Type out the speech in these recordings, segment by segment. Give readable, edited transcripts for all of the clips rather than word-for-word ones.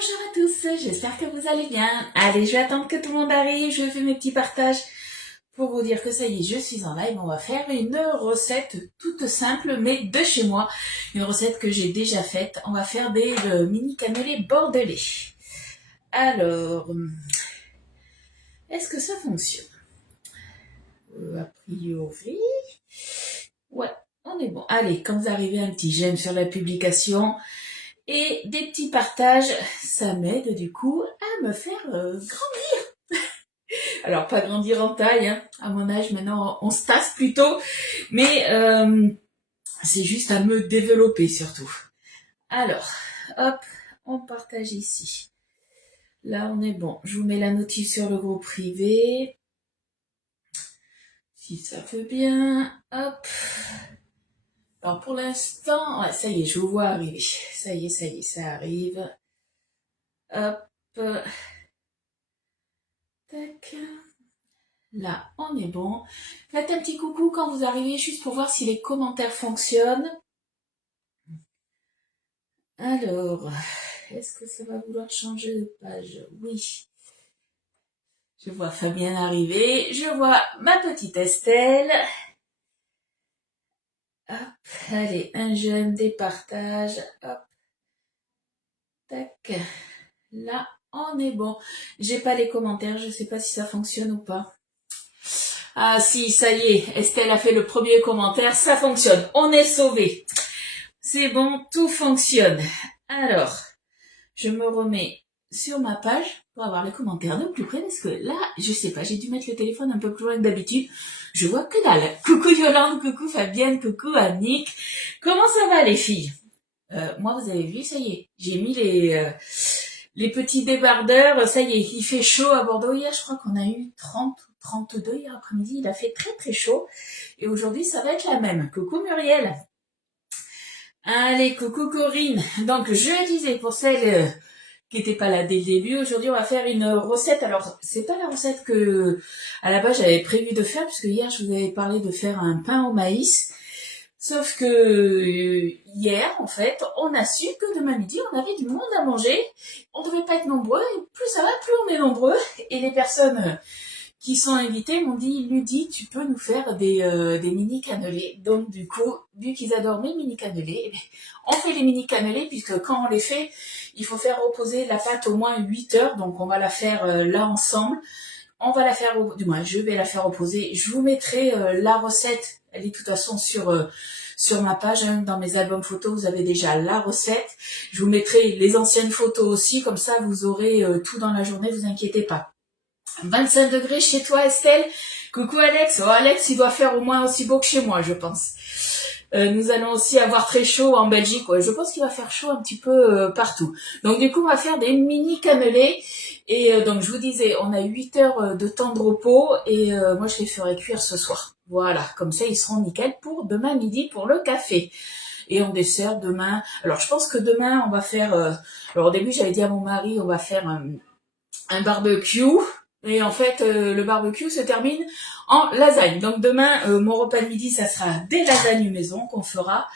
Bonjour à tous, j'espère que vous allez bien. Allez, je vais attendre que tout le monde arrive, je fais mes petits partages pour vous dire que ça y est, je suis en live. On va faire une recette toute simple, mais de chez moi. Une recette que j'ai déjà faite. On va faire des mini cannelés bordelais. Alors, est-ce que ça fonctionne? A priori, ouais, on est bon. Allez, quand vous arrivez, un petit j'aime sur la publication. Et des petits partages, ça m'aide du coup à me faire grandir. Alors pas grandir en taille, hein. À mon âge maintenant on se tasse plutôt, mais c'est juste à me développer surtout. Alors, hop, on partage ici. Là on est bon, je vous mets la notif sur le groupe privé. Si ça veut bien, hop. Alors pour l'instant, ouais, ça y est, je vous vois arriver. Ça y est, ça arrive. Hop. Tac. Là, on est bon. Faites un petit coucou quand vous arrivez, juste pour voir si les commentaires fonctionnent. Alors, est-ce que ça va vouloir changer de page? Oui. Je vois Fabienne arriver. Je vois ma petite Estelle. Hop, allez, un j'aime, des partages. Hop. Tac. Là, on est bon. J'ai pas les commentaires, je sais pas si ça fonctionne ou pas. Ah si, ça y est, Estelle a fait le premier commentaire, ça fonctionne. On est sauvés. C'est bon, tout fonctionne. Alors, je me remets sur ma page pour avoir les commentaires de plus près parce que là, je sais pas, j'ai dû mettre le téléphone un peu plus loin que d'habitude. Je vois que dalle. Coucou Yolande, coucou Fabienne, coucou Annick. Comment ça va les filles? Moi, vous avez vu, ça y est, j'ai mis les petits débardeurs. Ça y est, il fait chaud à Bordeaux. Hier, je crois qu'on a eu 30 ou 32 hier après-midi. Il a fait très très chaud. Et aujourd'hui, ça va être la même. Coucou Muriel. Allez, coucou Corinne. Donc, je disais pour celles qui n'étaient pas là dès le début, aujourd'hui, on va faire une recette. Alors, c'est pas la recette que, à la base, j'avais prévu de faire, puisque hier, je vous avais parlé de faire un pain au maïs. Sauf que hier, en fait, on a su que demain midi, on avait du monde à manger. On devait pas être nombreux, et plus ça va, plus on est nombreux. Et les personnes qui sont invités m'ont dit, Ludie, tu peux nous faire des mini cannelés. Donc du coup, vu qu'ils adorent mes mini cannelés, on fait les mini cannelés puisque quand on les fait, il faut faire reposer la pâte au moins 8 heures. Donc on va la faire là ensemble. On va la faire, du moins je vais la faire reposer. Je vous mettrai la recette. Elle est de toute façon sur ma page, hein, dans mes albums photos, vous avez déjà la recette. Je vous mettrai les anciennes photos aussi, comme ça vous aurez tout dans la journée, vous inquiétez pas. 25 degrés chez toi, Estelle. Coucou Alex. Oh, Alex, il doit faire au moins aussi beau que chez moi, je pense. Nous allons aussi avoir très chaud en Belgique. Ouais, je pense qu'il va faire chaud un petit peu partout. Donc du coup, on va faire des mini cannelés. Et donc je vous disais, on a 8 heures de temps de repos. Et moi, je les ferai cuire ce soir. Voilà, comme ça, ils seront nickel pour demain midi pour le café. Et en dessert, demain... Alors, je pense que demain, on va faire... Alors au début, j'avais dit à mon mari, on va faire un barbecue. Et en fait, le barbecue se termine en lasagne. Donc demain, mon repas de midi, ça sera des lasagnes maison qu'on fera.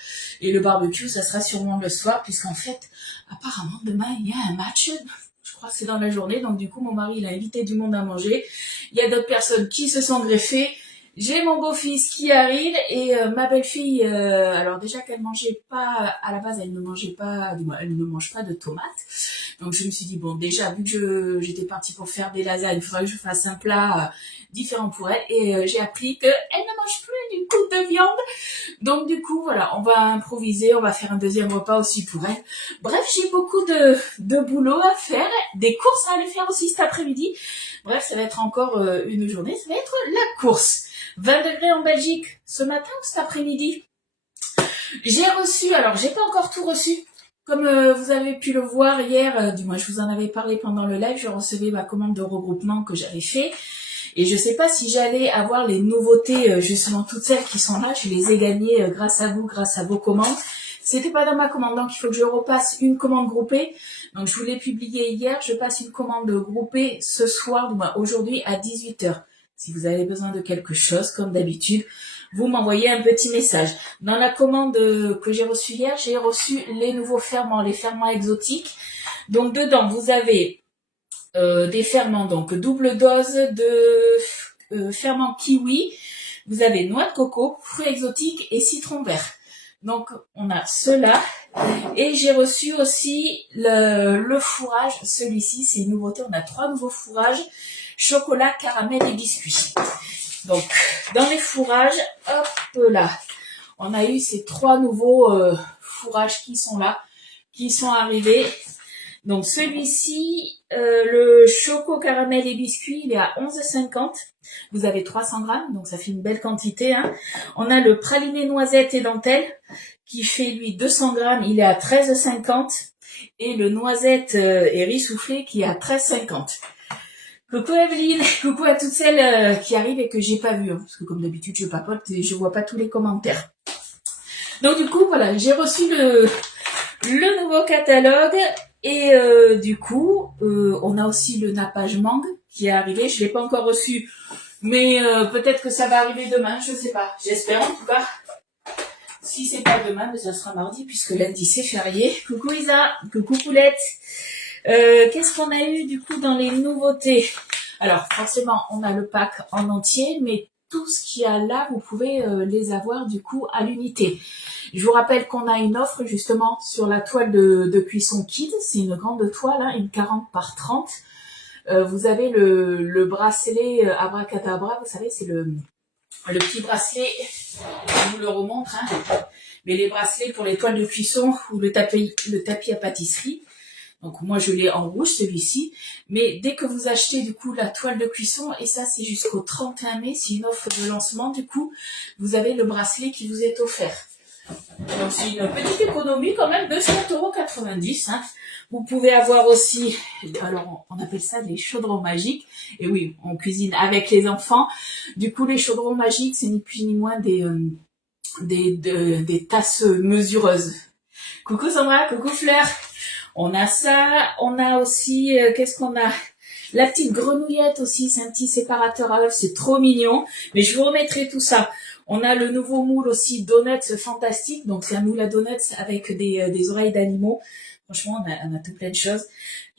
Et le barbecue, ça sera sûrement le soir, puisqu'en fait, apparemment, demain, il y a un match. Je crois que c'est dans la journée. Donc du coup, mon mari, il a invité du monde à manger. Il y a d'autres personnes qui se sont greffées. J'ai mon beau-fils qui arrive et ma belle-fille, alors déjà qu'elle mangeait pas, à la base elle ne mangeait pas, elle ne mange pas de tomates. Donc je me suis dit, bon déjà vu que j'étais partie pour faire des lasagnes, il faudrait que je fasse un plat différent pour elle. Et j'ai appris qu'elle ne mange plus du coup de viande. Donc du coup voilà, on va improviser, on va faire un deuxième repas aussi pour elle. Bref, j'ai beaucoup de boulot à faire, des courses à aller faire aussi cet après-midi. Bref, ça va être encore une journée, ça va être la course. 20 degrés en Belgique, ce matin ou cet après-midi. J'ai reçu, alors j'ai pas encore tout reçu, comme vous avez pu le voir hier, du moins je vous en avais parlé pendant le live, je recevais ma commande de regroupement que j'avais fait, et je sais pas si j'allais avoir les nouveautés, justement toutes celles qui sont là, je les ai gagnées grâce à vous, grâce à vos commandes. C'était pas dans ma commande, donc il faut que je repasse une commande groupée. Donc je vous l'ai publié hier, je passe une commande groupée ce soir, du moins aujourd'hui à 18h. Si vous avez besoin de quelque chose, comme d'habitude, vous m'envoyez un petit message. Dans la commande que j'ai reçue hier, j'ai reçu les nouveaux ferments, les ferments exotiques. Donc dedans, vous avez des ferments, donc double dose de ferment kiwi. Vous avez noix de coco, fruits exotiques et citron vert. Donc on a cela. Et j'ai reçu aussi le fourrage. Celui-ci, c'est une nouveauté. On a 3 nouveaux fourrages. Chocolat, caramel et biscuits. Donc dans les fourrages, hop là. On a eu ces 3 nouveaux fourrages qui sont là, qui sont arrivés. Donc celui-ci, le choco, caramel et biscuit, il est à 11,50. Vous avez 300 grammes, donc ça fait une belle quantité. Hein. On a le praliné noisette et dentelle, qui fait lui 200 grammes, il est à 13,50. Et le noisette et riz soufflé qui est à 13,50. Coucou Evelyne, coucou à toutes celles qui arrivent et que j'ai pas vues, hein, parce que comme d'habitude je papote et je vois pas tous les commentaires. Donc du coup voilà, j'ai reçu le nouveau catalogue. Et du coup, on a aussi le nappage mangue qui est arrivé. Je l'ai pas encore reçu, mais peut-être que ça va arriver demain, je sais pas. J'espère en tout cas. Si c'est pas demain, mais ça sera mardi puisque lundi c'est férié. Coucou Isa, coucou Poulette. Qu'est-ce qu'on a eu du coup dans les nouveautés? Alors forcément, on a le pack en entier, mais tout ce qu'il y a là, vous pouvez les avoir du coup à l'unité. Je vous rappelle qu'on a une offre justement sur la toile de cuisson Kid. C'est une grande toile, hein, une 40 par 30. Vous avez le bracelet Abracadabra, vous savez, c'est le petit bracelet, je vous le remontre, hein, mais les bracelets pour les toiles de cuisson ou le tapis à pâtisserie. Donc moi je l'ai en rouge celui-ci, mais dès que vous achetez du coup la toile de cuisson, et ça c'est jusqu'au 31 mai, c'est une offre de lancement, du coup vous avez le bracelet qui vous est offert. Donc c'est une petite économie quand même de 7,90 €. Hein. Vous pouvez avoir aussi, alors on appelle ça des chaudrons magiques, et oui, on cuisine avec les enfants. Du coup les chaudrons magiques, c'est ni plus ni moins des tasses mesureuses. Coucou Sandra, coucou Fleur. On a ça, on a aussi, qu'est-ce qu'on a? La petite grenouillette aussi, c'est un petit séparateur à œufs, c'est trop mignon. Mais je vous remettrai tout ça. On a le nouveau moule aussi, Donuts fantastique. Donc c'est un moule à donuts avec des oreilles d'animaux. Franchement, on a tout plein de choses.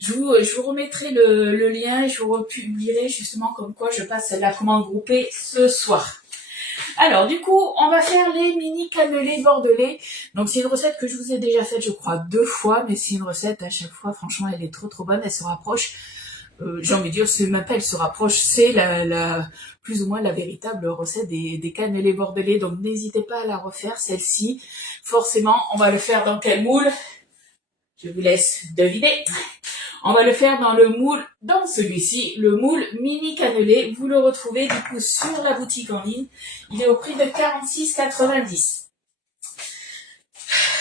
Je vous remettrai le lien et je vous republierai justement comme quoi je passe la commande groupée ce soir. Alors, du coup, on va faire les mini cannelés bordelais. Donc, c'est une recette que je vous ai déjà faite, je crois, 2 fois. Mais c'est une recette, à chaque fois, franchement, elle est trop bonne. Elle se rapproche, j'ai envie de dire, c'est même pas elle se rapproche, c'est plus ou moins la véritable recette des cannelés bordelais. Donc, n'hésitez pas à la refaire, celle-ci. Forcément, on va le faire dans quel moule? Je vous laisse deviner. On va le faire dans le moule, dans celui-ci, le moule mini cannelé. Vous le retrouvez du coup sur la boutique en ligne. Il est au prix de 46,90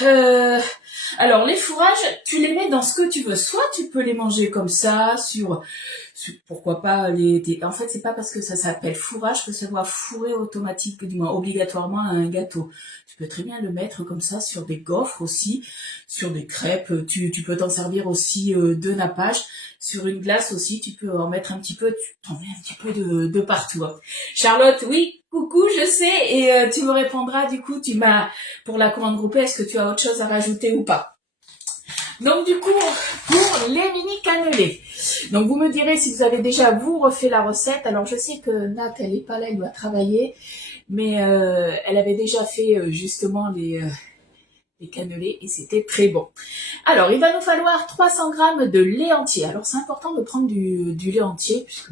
€. Alors les fourrages, tu les mets dans ce que tu veux. Soit tu peux les manger comme ça, sur pourquoi pas en fait c'est pas parce que ça s'appelle fourrage que ça doit fourrer automatiquement, obligatoirement à un gâteau. Tu peux très bien le mettre comme ça sur des gaufres aussi, sur des crêpes. Tu peux t'en servir aussi de nappage. Sur une glace aussi, tu peux en mettre un petit peu, tu t'en mets un petit peu de partout. Hein. Charlotte, oui, coucou, je sais, et tu me répondras du coup, pour la commande groupée, est-ce que tu as autre chose à rajouter ou pas? Donc du coup, pour les mini cannelés, donc vous me direz si vous avez déjà vous refait la recette. Alors je sais que Nat, elle est pas là, elle doit travailler, mais elle avait déjà fait justement les cannelés et c'était très bon. Alors il va nous falloir 300 grammes de lait entier. Alors c'est important de prendre du lait entier puisque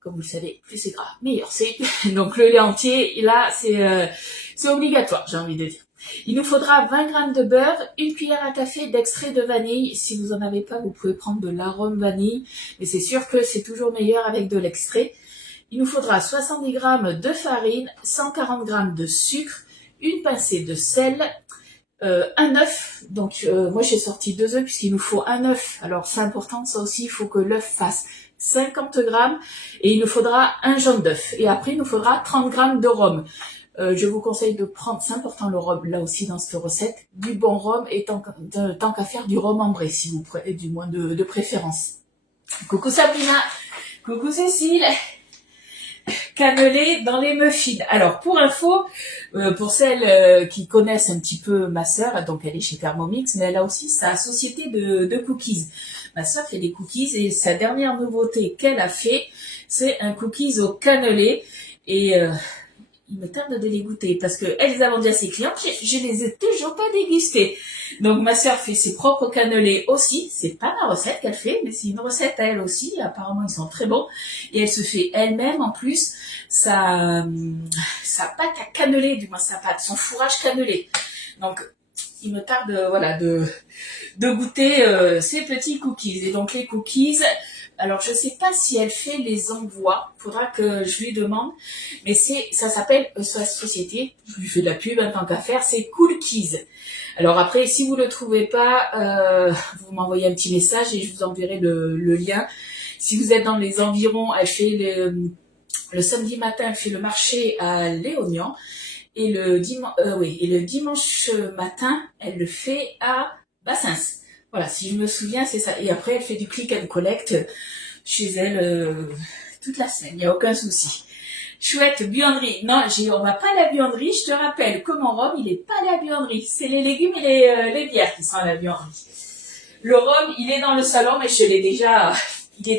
comme vous le savez, plus c'est gras, meilleur c'est. Donc le lait entier, là c'est obligatoire, j'ai envie de dire. Il nous faudra 20 grammes de beurre, une cuillère à café d'extrait de vanille. Si vous en avez pas, vous pouvez prendre de l'arôme vanille, mais c'est sûr que c'est toujours meilleur avec de l'extrait. Il nous faudra 70 grammes de farine, 140 grammes de sucre, une pincée de sel, un œuf. Donc moi j'ai sorti 2 œufs puisqu'il nous faut un œuf. Alors c'est important, ça aussi, il faut que l'œuf fasse 50 grammes et il nous faudra un jaune d'œuf. Et après il nous faudra 30 grammes de rhum. Je vous conseille de prendre, c'est important le rhum, là aussi dans cette recette, du bon rhum et tant qu'à faire du rhum ambré, si vous prenez, du moins de préférence. Coucou Sabrina, coucou Cécile, cannelé dans les muffins. Alors, pour info, pour celles qui connaissent un petit peu ma sœur, donc elle est chez Thermomix, mais elle a aussi sa société de cookies. Ma sœur fait des cookies et sa dernière nouveauté qu'elle a fait, c'est un cookies au cannelé. Et il me tarde de les goûter parce que elle les a vendus à ses clients, je les ai toujours pas dégustés. Donc ma sœur fait ses propres cannelés aussi. C'est pas ma recette qu'elle fait, mais c'est une recette à elle aussi. Apparemment ils sont très bons. Et elle se fait elle-même en plus sa pâte à cannelé, du moins sa pâte, son fourrage cannelé. Donc il me tarde voilà de goûter ces petits cookies. Et donc les cookies, alors je sais pas si elle fait les envois, faudra que je lui demande, mais ça s'appelle sa société, je lui fais de la pub en tant qu'à faire, c'est Coolkies. Alors après, si vous le trouvez pas, vous m'envoyez un petit message et je vous enverrai le lien. Si vous êtes dans les environs, elle fait le samedi matin, elle fait le marché à Léognan et le dimanche matin, elle le fait à Bassins. Voilà, si je me souviens, c'est ça. Et après, elle fait du click and collect chez elle toute la semaine. Il n'y a aucun souci. Chouette, buanderie. Non, on va pas à la buanderie. Je te rappelle que mon rhum, il est pas à la buanderie. C'est les légumes et les bières qui sont à la buanderie. Le rhum, il est dans le salon, mais il est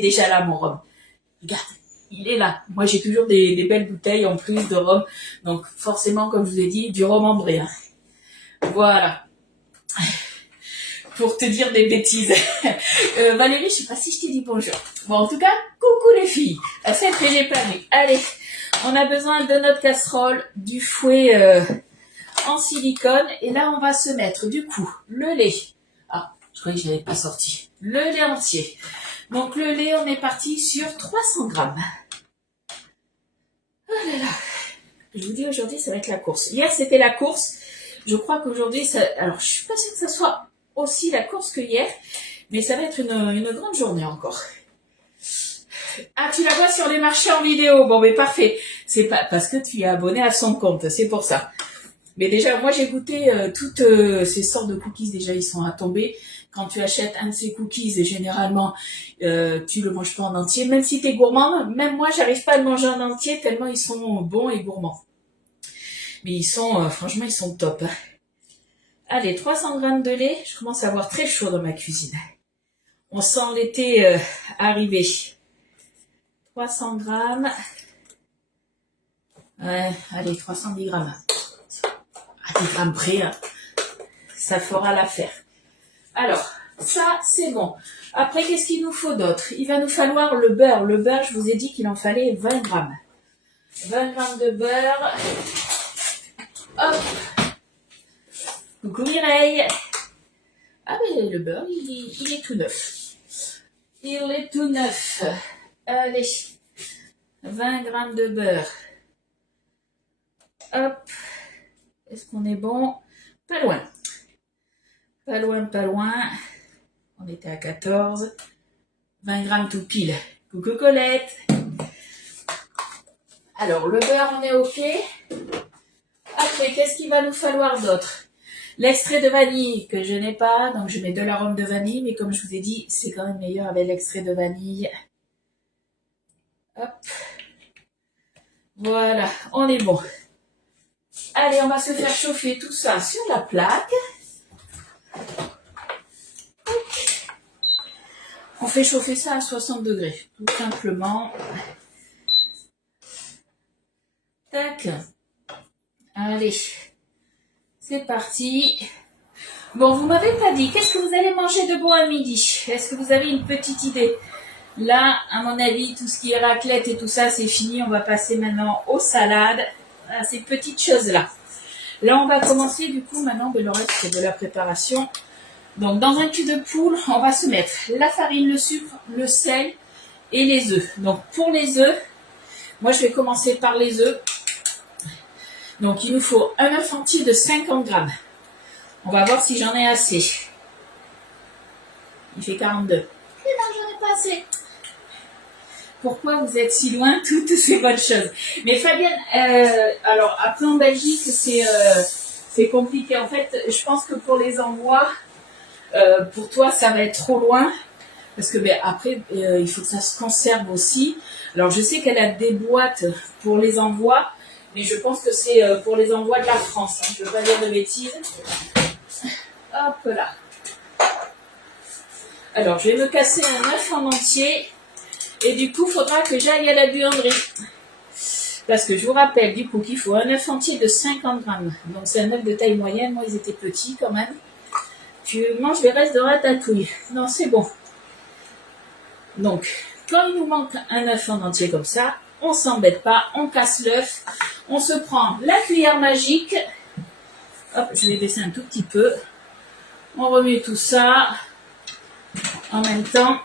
déjà là, mon rhum. Regarde, il est là. Moi, j'ai toujours des belles bouteilles en plus de rhum. Donc, forcément, comme je vous ai dit, du rhum ambré. Hein. Voilà. Pour te dire des bêtises. Valérie, je sais pas si je t'ai dit bonjour. Bon, en tout cas, coucou les filles. C'est que j'ai plané. Allez, on a besoin de notre casserole, du fouet en silicone. Et là, on va se mettre, du coup, le lait. Ah, je croyais que je l'avais pas sorti. Le lait entier. Donc, le lait, on est parti sur 300 grammes. Oh là là. Je vous dis, aujourd'hui, ça va être la course. Hier, c'était la course. Je crois qu'aujourd'hui, ça... Alors, je suis pas sûre que ça soit aussi la course que hier, mais ça va être une grande journée encore. Ah, tu la vois sur les marchés en vidéo. Bon, mais parfait. C'est pas parce que tu es abonné à son compte, c'est pour ça. Mais déjà, moi, j'ai goûté toutes ces sortes de cookies. Déjà, ils sont à tomber. Quand tu achètes un de ces cookies, et généralement, tu le manges pas en entier. Même si tu es gourmand, même moi, j'arrive pas à le manger en entier tellement ils sont bons et gourmands. Mais ils sont, franchement, ils sont top. Allez, 300 grammes de lait. Je commence à avoir très chaud dans ma cuisine. On sent l'été arriver. 300 grammes. Ouais, allez, 310 grammes. À 10 grammes près, hein. Ça fera l'affaire. Alors, ça, c'est bon. Après, qu'est-ce qu'il nous faut d'autre? Il va nous falloir le beurre. Le beurre, je vous ai dit qu'il en fallait 20 grammes. 20 grammes de beurre. Hop. Coucou Mireille. Ah mais le beurre, il est tout neuf. Il est tout neuf. Allez. 20 grammes de beurre. Hop. Est-ce qu'on est bon? Pas loin. Pas loin, pas loin. On était à 14. 20 grammes tout pile. Coucou Colette. Alors, le beurre, on est OK. Après, qu'est-ce qu'il va nous falloir d'autre? L'extrait de vanille que je n'ai pas, donc je mets de l'arôme de vanille, mais comme je vous ai dit, c'est quand même meilleur avec l'extrait de vanille. Hop. Voilà, on est bon. Allez, on va se faire chauffer tout ça sur la plaque. On fait chauffer ça à 60 degrés, tout simplement. Tac. Allez. C'est parti. Bon, vous m'avez pas dit, qu'est-ce que vous allez manger de bon à midi? Est-ce que vous avez une petite idée? Là, à mon avis, tout ce qui est raclette et tout ça, c'est fini. On va passer maintenant aux salades, à ces petites choses-là. Là, on va commencer, du coup, maintenant, le reste, c'est de la préparation. Donc, dans un cul de poule, on va se mettre la farine, le sucre, le sel et les œufs. Donc, pour les œufs, moi, je vais commencer par les œufs. Donc, il nous faut un œuf entier de 50 grammes. On va voir si j'en ai assez. Il fait 42. Eh non, j'en ai pas assez. Pourquoi vous êtes si loin? Toutes ces bonnes choses. Mais Fabienne, alors après en Belgique, c'est compliqué. En fait, je pense que pour les envois, pour toi, ça va être trop loin. Parce que ben, après, il faut que ça se conserve aussi. Alors, je sais qu'elle a des boîtes pour les envois, mais je pense que c'est pour les envois de la France. Hein. Je ne veux pas dire de bêtises. Hop là. Alors, je vais me casser un œuf en entier. Et du coup, il faudra que j'aille à la buanderie. Parce que je vous rappelle, du coup, qu'il faut un œuf entier de 50 grammes. Donc, c'est un œuf de taille moyenne. Moi, ils étaient petits quand même. Tu manges les restes de ratatouille. Non, c'est bon. Donc, quand il nous manque un œuf en entier comme ça, on s'embête pas, on casse l'œuf, on se prend la cuillère magique. Hop, je vais baisser un tout petit peu. On remet tout ça en même temps.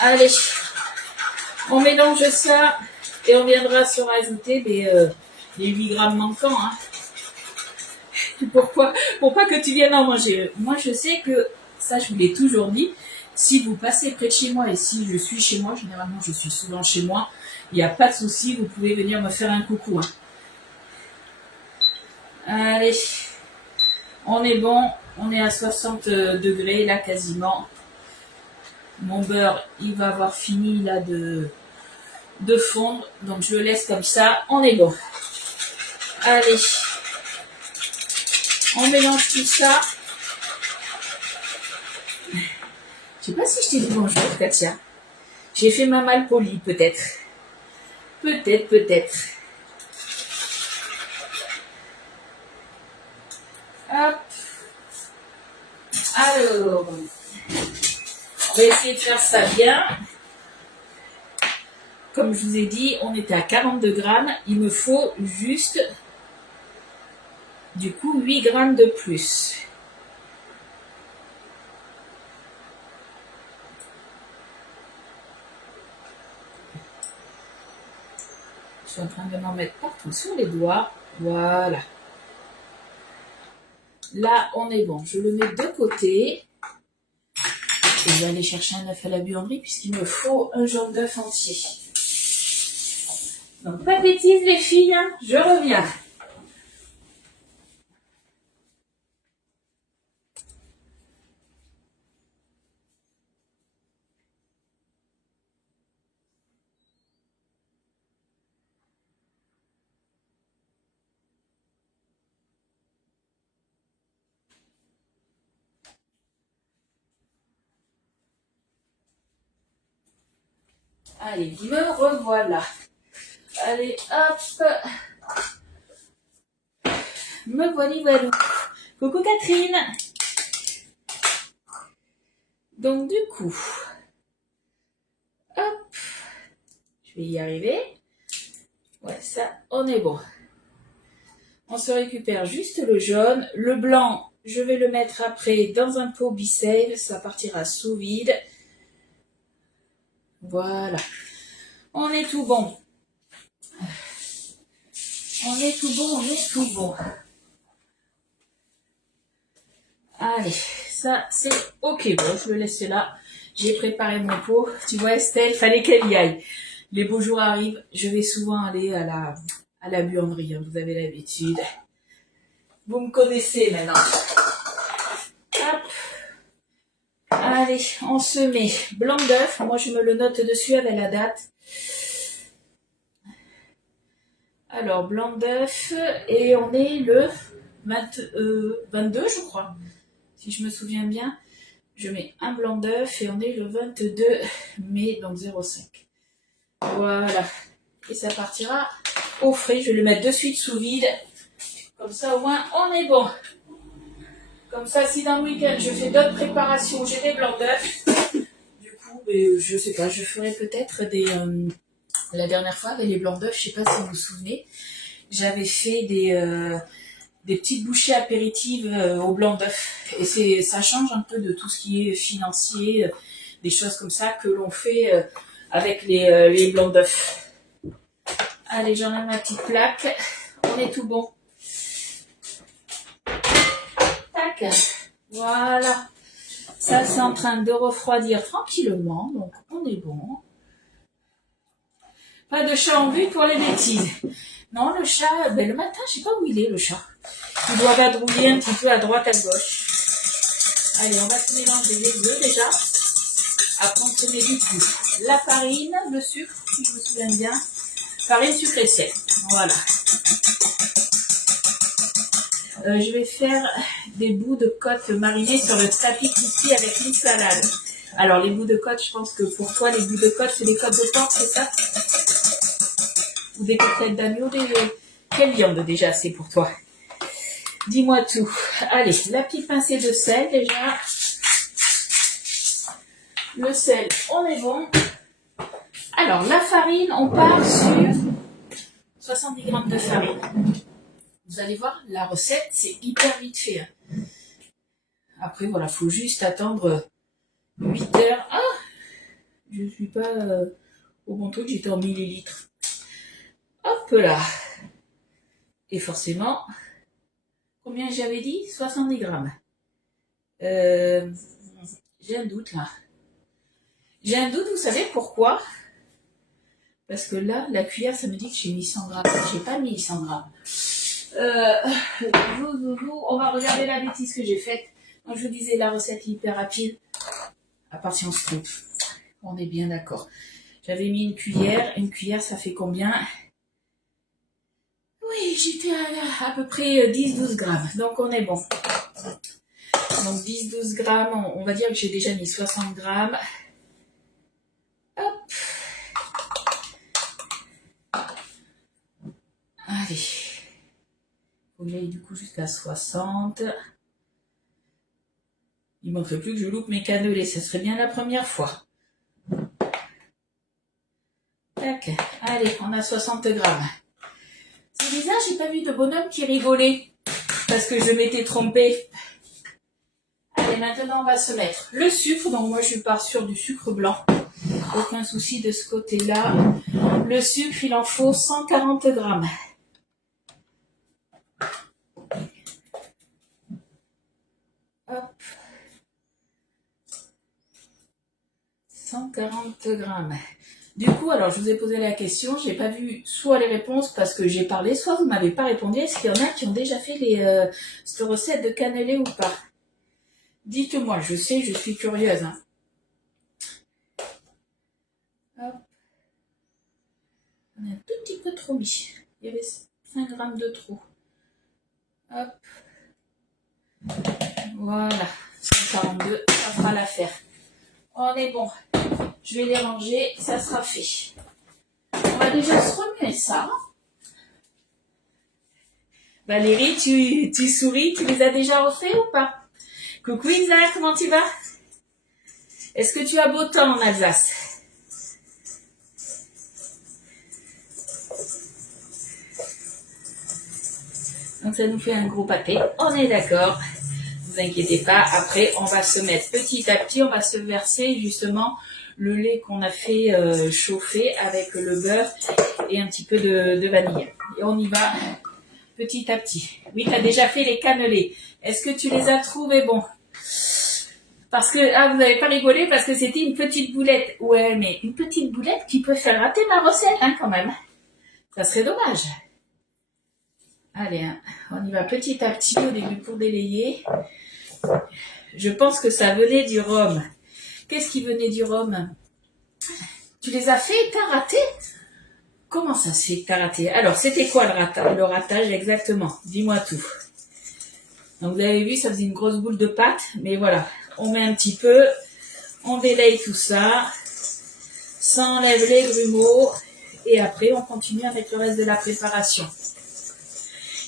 Allez, on mélange ça et on viendra se rajouter les 8 grammes manquants. Hein. Pourquoi? Pour pas que tu viennes en manger. Moi, je sais que, ça je vous l'ai toujours dit, si vous passez près de chez moi et si je suis chez moi, généralement je suis souvent chez moi, il n'y a pas de souci, vous pouvez venir me faire un coucou. Hein. Allez, on est bon, on est à 60 degrés là quasiment. Mon beurre, il va avoir fini là de fondre, donc je le laisse comme ça, on est bon. Allez, on mélange tout ça. Je sais pas si je t'ai dit bonjour, Katia. J'ai fait ma malpolie, peut-être. Peut-être. Hop. Alors, on va essayer de faire ça bien. Comme je vous ai dit, on était à 42 grammes. Il me faut juste, du coup, 8 grammes de plus. Je suis en train de m'en mettre partout sur les doigts. Voilà. Là, on est bon. Je le mets de côté. Et je vais aller chercher un œuf à la buanderie puisqu'il me faut un jaune d'œuf entier. Donc, pas de bêtises les filles, hein. Je reviens. Allez, me revoilà. Allez, hop. Me voilà. Coucou Catherine. Donc du coup, hop. Je vais y arriver. Ouais, ça, on est bon. On se récupère juste le jaune. Le blanc, je vais le mettre après dans un pot Be-Save. Ça partira sous vide. Voilà. On est tout bon. On est tout bon. Allez, ça c'est ok. Bon, je le laisse là. J'ai préparé mon pot. Tu vois Estelle, fallait qu'elle y aille. Les beaux jours arrivent. Je vais souvent aller à la buanderie. Hein. Vous avez l'habitude. Vous me connaissez maintenant. Hop. Allez, on se met blanc d'œuf. Moi, je me le note dessus avec la date. Alors, blanc d'œuf. Et on est le 22, je crois. Si je me souviens bien. Je mets un blanc d'œuf et on est le 22 mai, donc 0,5. Voilà. Et ça partira au frais. Je vais le mettre de suite sous vide. Comme ça, au moins, on est bon. Comme ça, si dans le week-end, je fais d'autres préparations, j'ai des blancs d'œufs. Du coup, je sais pas, je ferai peut-être des... la dernière fois, avec les blancs d'œufs, je sais pas si vous vous souvenez, j'avais fait des petites bouchées apéritives au blanc d'œuf. Et ça change un peu de tout ce qui est financier, des choses comme ça que l'on fait avec les blancs d'œuf. Allez, j'enlève ma petite plaque. On est tout bon. Tac. Voilà. Ça, c'est en train de refroidir tranquillement. Donc, on est bon. Pas de chat en vue pour les bêtises. Non, le chat, le matin, je sais pas où il est, le chat. Il doit vadrouiller un petit peu à droite, à gauche. Allez, on va se mélanger les œufs déjà. Après, on se met du coup la farine, le sucre, si je me souviens bien. Farine, sucre et sel. Voilà. Je vais faire des bouts de côte marinés sur le tapis ici avec une salade. Alors, les bouts de côte, je pense que pour toi, les bouts de côte, c'est des côtes de porc, c'est ça? Ou des côtelettes d'agneau, quelle viande déjà c'est pour toi? Dis-moi tout. Allez, la petite pincée de sel déjà. Le sel, on est bon. Alors, la farine, on part sur 70 grammes de farine. Vous allez voir, la recette, c'est hyper vite fait. Hein. Après, voilà, faut juste attendre 8 heures. Ah, je suis pas au bon truc, j'étais en millilitres. Hop là. Et forcément, combien j'avais dit? 70 grammes. J'ai un doute là. J'ai un doute, vous savez pourquoi? Parce que là, la cuillère, ça me dit que j'ai mis 100 grammes. J'ai pas mis 100 grammes. On va regarder la bêtise que j'ai faite. Donc, je vous disais, la recette est hyper rapide. À part si on se trompe. On est bien d'accord. J'avais mis une cuillère. Une cuillère, ça fait combien? Oui, j'étais à peu près 10-12 grammes. Donc, on est bon. Donc, 10-12 grammes. On va dire que j'ai déjà mis 60 grammes. Hop. Allez. Faut que j'aille du coup jusqu'à 60. Il ne manquerait plus que je loupe mes cannelés. Ce serait bien la première fois. Tac. Allez, on a 60 grammes. C'est bizarre, j'ai pas vu de bonhomme qui rigolait. Parce que je m'étais trompée. Allez, maintenant on va se mettre le sucre. Donc moi je pars sur du sucre blanc. Aucun souci de ce côté-là. Le sucre, il en faut 140 grammes. Hop. 140 grammes. Du coup, alors je vous ai posé la question, j'ai pas vu soit les réponses parce que j'ai parlé, soit vous m'avez pas répondu. Est-ce qu'il y en a qui ont déjà fait cette recette de cannelé ou pas? Dites-moi, je sais, je suis curieuse. Hein. Hop. On a un tout petit peu trop mis. Il y avait 5 grammes de trop. Hop. Voilà. 142, ça fera l'affaire. On est bon. Je vais les ranger, ça sera fait. On va déjà se remuer ça. Valérie, tu souris, tu les as déjà refaits ou pas? Coucou Isa, comment tu vas? Est-ce que tu as beau temps en Alsace? Donc ça nous fait un gros pâté, on est d'accord. Ne vous inquiétez pas, après on va se mettre petit à petit, on va se verser justement le lait qu'on a fait chauffer avec le beurre et un petit peu de vanille. Et on y va petit à petit. Oui, tu as déjà fait les cannelés. Est-ce que tu les as trouvés bons? Parce que, vous n'avez pas rigolé parce que c'était une petite boulette. Ouais, mais une petite boulette qui peut faire rater ma recette, hein, quand même. Ça serait dommage. Allez, hein, on y va petit à petit au début pour délayer. Je pense que ça venait du rhum. Qu'est-ce qui venait du rhum? Tu les as fait et t'as raté? Comment ça se fait que t'as raté? Alors, c'était quoi le ratage exactement? Dis-moi tout. Donc, vous avez vu, ça faisait une grosse boule de pâte. Mais voilà, on met un petit peu. On délaye tout ça. Ça enlève les grumeaux. Et après, on continue avec le reste de la préparation.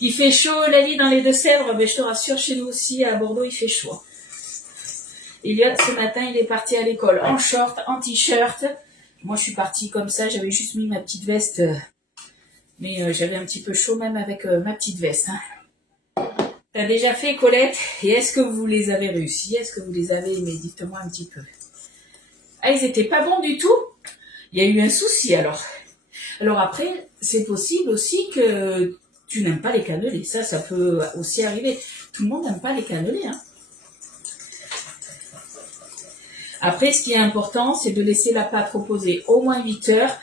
Il fait chaud, Lali, dans les Deux-Sèvres. Mais je te rassure, chez nous aussi, à Bordeaux, il fait chaud. Elliot, ce matin, il est parti à l'école en short, en t-shirt. Moi, je suis partie comme ça. J'avais juste mis ma petite veste. Mais j'avais un petit peu chaud même avec ma petite veste. Hein. T'as déjà fait, Colette? Et est-ce que vous les avez réussi? Est-ce que vous les avez aimés? Dites-moi un petit peu. Ah, ils étaient pas bons du tout? Il y a eu un souci, alors. Alors après, c'est possible aussi que tu n'aimes pas les cannelés. Ça peut aussi arriver. Tout le monde n'aime pas les cannelés, hein. Après, ce qui est important, c'est de laisser la pâte reposer au moins 8 heures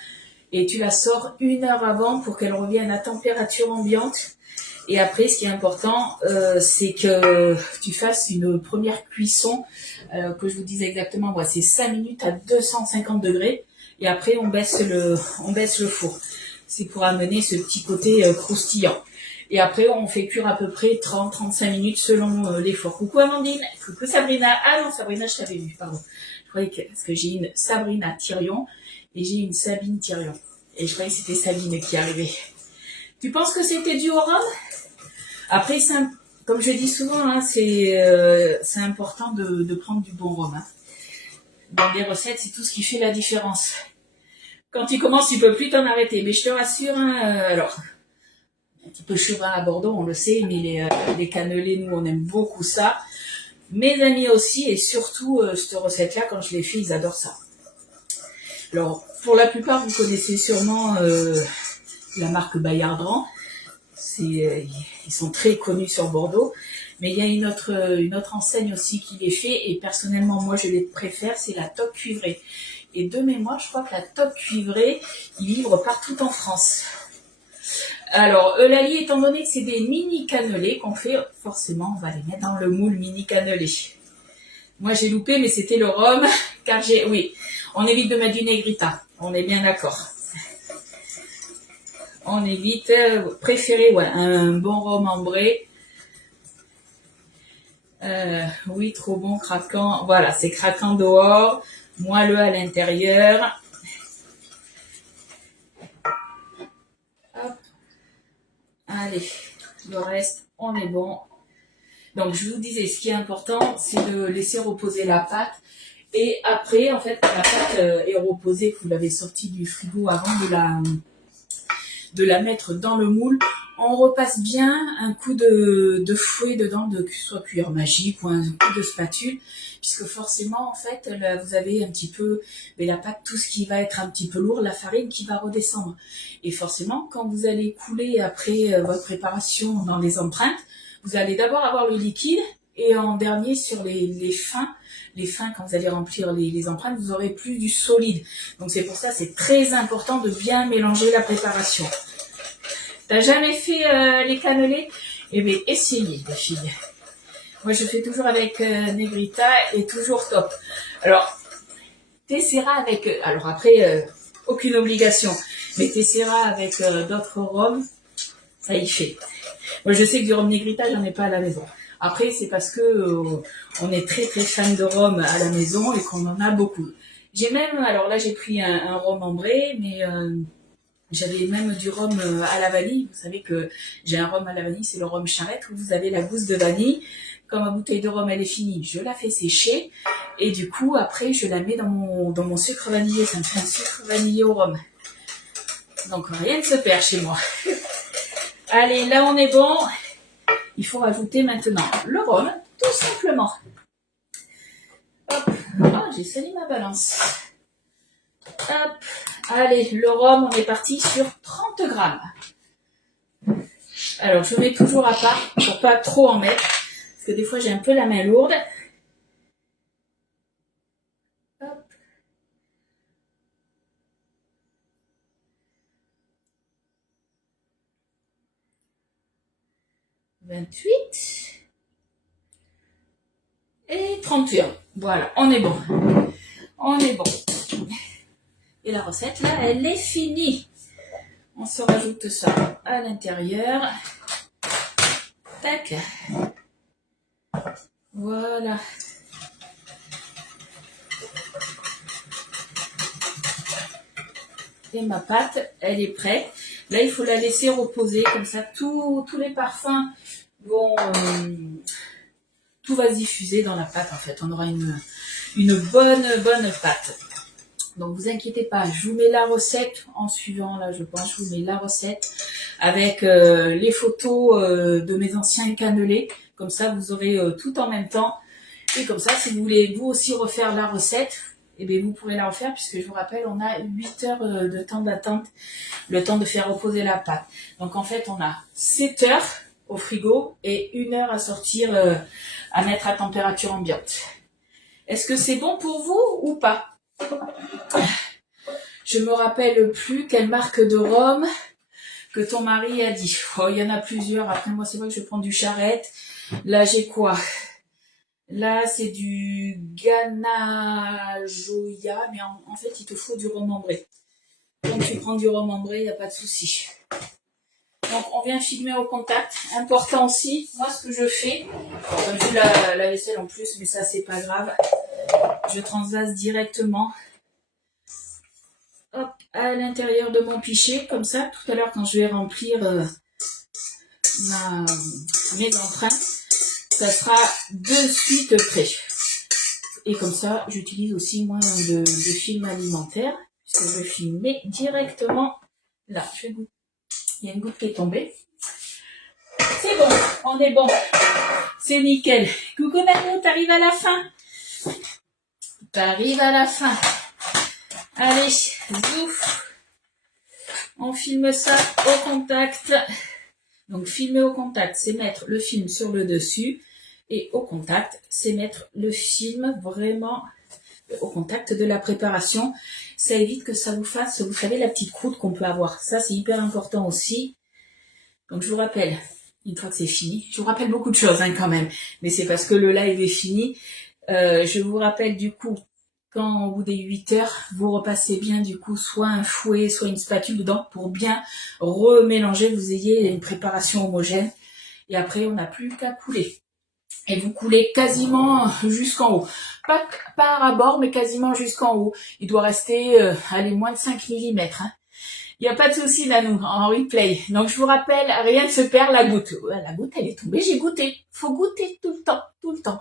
et tu la sors 1 heure avant pour qu'elle revienne à température ambiante Et après, ce qui est important, c'est que tu fasses une première cuisson, que je vous dise exactement, moi, c'est 5 minutes à 250 degrés. Et après, on baisse le four. C'est pour amener ce petit côté croustillant. Et après, on fait cuire à peu près 30-35 minutes selon l'effort. Coucou Amandine, coucou Sabrina. Ah non, Sabrina, je t'avais vu, pardon. Je croyais que, parce que j'ai une Sabrina Thirion et j'ai une Sabine Thirion. Et je croyais que c'était Sabine qui arrivait. Tu penses que c'était dû au rhum? Après, comme je dis souvent, hein, c'est important de prendre du bon rhum. Hein. Dans des recettes, c'est tout ce qui fait la différence. Quand tu commences, tu peux plus t'en arrêter. Mais je te rassure, hein, alors, un petit peu chevin à Bordeaux, on le sait, mais les cannelés, nous, on aime beaucoup ça. Mes amis aussi, et surtout, cette recette-là, quand je l'ai fait, ils adorent ça. Alors, pour la plupart, vous connaissez sûrement la marque Bayardran. Ils sont très connus sur Bordeaux. Mais il y a une autre enseigne aussi qui les fait, et personnellement, moi, je les préfère, c'est la Top Cuivrée. Et de mémoire, je crois que la Top Cuivrée, ils livrent partout en France. Alors, Eulalie, étant donné que c'est des mini cannelés qu'on fait, forcément, on va les mettre dans le moule mini cannelé. Moi, j'ai loupé, mais c'était le rhum, car oui, on évite de mettre du Negrita. On est bien d'accord. On évite, préférez, ouais, un bon rhum ambré. Oui, trop bon, craquant. Voilà, c'est craquant dehors, moelleux à l'intérieur. Hop. Allez, le reste, on est bon. Donc, je vous disais, ce qui est important, c'est de laisser reposer la pâte. Et après, en fait, quand la pâte est reposée, que vous l'avez sortie du frigo avant de la mettre dans le moule, on repasse bien un coup de fouet dedans, que ce soit cuillère magique ou un coup de spatule, puisque forcément, en fait, vous avez un petit peu, mais la pâte, tout ce qui va être un petit peu lourd, la farine qui va redescendre. Et forcément, quand vous allez couler après votre préparation dans les empreintes, vous allez d'abord avoir le liquide, et en dernier, sur les fins, quand vous allez remplir les empreintes, vous aurez plus du solide. Donc c'est pour ça, c'est très important de bien mélanger la préparation. T'as jamais fait les cannelés? Eh bien, essayez, les filles. Moi, je fais toujours avec Negrita et toujours top. Alors, t'essaieras avec... alors après, aucune obligation. Mais t'essaieras avec d'autres rhums. Ça y fait. Moi, je sais que du rhum Negrita, j'en ai pas à la maison. Après, c'est parce que on est très très fan de rhum à la maison et qu'on en a beaucoup. J'ai même... alors là, j'ai pris un rhum ambré, mais... j'avais même du rhum à la vanille. Vous savez que j'ai un rhum à la vanille, c'est le rhum charrette où vous avez la gousse de vanille. Quand ma bouteille de rhum elle est finie, je la fais sécher et du coup après je la mets dans mon sucre vanillé. Ça me fait un sucre vanillé au rhum. Donc rien ne se perd chez moi. Allez, là on est bon. Il faut rajouter maintenant le rhum, tout simplement. Hop, ah, j'ai sali ma balance. Hop. Allez, le rhum, on est parti sur 30 grammes. Alors, je mets toujours à part pour pas trop en mettre, parce que des fois, j'ai un peu la main lourde. Hop. « 28 et 31. Voilà, on est bon. On est bon. Et la recette, là, elle est finie. On se rajoute ça à l'intérieur. Tac. Voilà. Et ma pâte, elle est prête. Là, il faut la laisser reposer. Comme ça, tous les parfums vont... tout va se diffuser dans la pâte, en fait. On aura une bonne pâte. Donc, vous inquiétez pas. Je vous mets la recette en suivant. Là, je pense, je vous mets la recette avec les photos de mes anciens cannelés. Comme ça, vous aurez tout en même temps. Et comme ça, si vous voulez vous aussi refaire la recette, eh bien, vous pourrez la refaire puisque je vous rappelle, on a 8 heures de temps d'attente, le temps de faire reposer la pâte. Donc, en fait, on a 7 heures au frigo et 1 heure à sortir, à mettre à température ambiante. Est-ce que c'est bon pour vous ou pas? Je me rappelle plus quelle marque de rhum. que ton mari a dit. Oh, il y en a plusieurs. Après, moi, c'est vrai que je prends du charrette. Là, j'ai quoi? Là, c'est du Ghana Joya, mais en fait, il te faut du rhum ambré. Donc, tu prends du rhum ambré, il n'y a pas de souci. Donc, on vient filmer au contact. Important aussi, moi, ce que je fais, j'ai vu la vaisselle en plus, mais ça, c'est pas grave. Je transvase directement, hop, à l'intérieur de mon pichet, comme ça. Tout à l'heure, quand je vais remplir mes empreintes, ça sera de suite prêt. Et comme ça, j'utilise aussi moins de film alimentaire, puisque je vais filmer directement là. Il y a une goutte qui est tombée. C'est bon, on est bon. C'est nickel. Coucou Nano, t'arrives à la fin. T'arrives à la fin. Allez, zouf. On filme ça au contact. Donc filmer au contact, c'est mettre le film sur le dessus. Et au contact, c'est mettre le film vraiment au contact de la préparation. Ça évite que ça vous fasse, vous savez, la petite croûte qu'on peut avoir. Ça, c'est hyper important aussi. Donc, je vous rappelle, une fois que c'est fini, je vous rappelle beaucoup de choses quand même, mais c'est parce que le live est fini. Je vous rappelle du coup, quand au bout des 8 heures, vous repassez bien du coup soit un fouet, soit une spatule dedans pour bien remélanger, vous ayez une préparation homogène. Et après, on n'a plus qu'à couler. Et vous coulez quasiment jusqu'en haut. Pas à bord, mais quasiment jusqu'en haut. Il doit rester, moins de 5 mm. Il n'y a pas de souci là, nous, en replay. Donc, je vous rappelle, rien ne se perd, la goutte. La goutte, elle est tombée, j'ai goûté. Faut goûter tout le temps, tout le temps.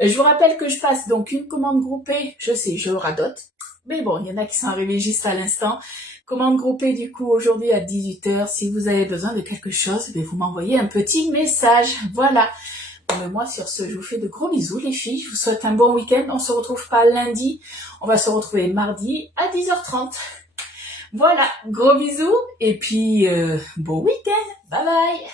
Je vous rappelle que je passe donc une commande groupée. Je sais, je radote. Mais bon, il y en a qui sont arrivés juste à l'instant. Commande groupée, du coup, aujourd'hui à 18 h. Si vous avez besoin de quelque chose, vous m'envoyez un petit message. Voilà. Mais moi, sur ce, je vous fais de gros bisous, les filles. Je vous souhaite un bon week-end. On se retrouve pas lundi. On va se retrouver mardi à 10h30. Voilà, gros bisous. Et puis, bon week-end. Bye bye.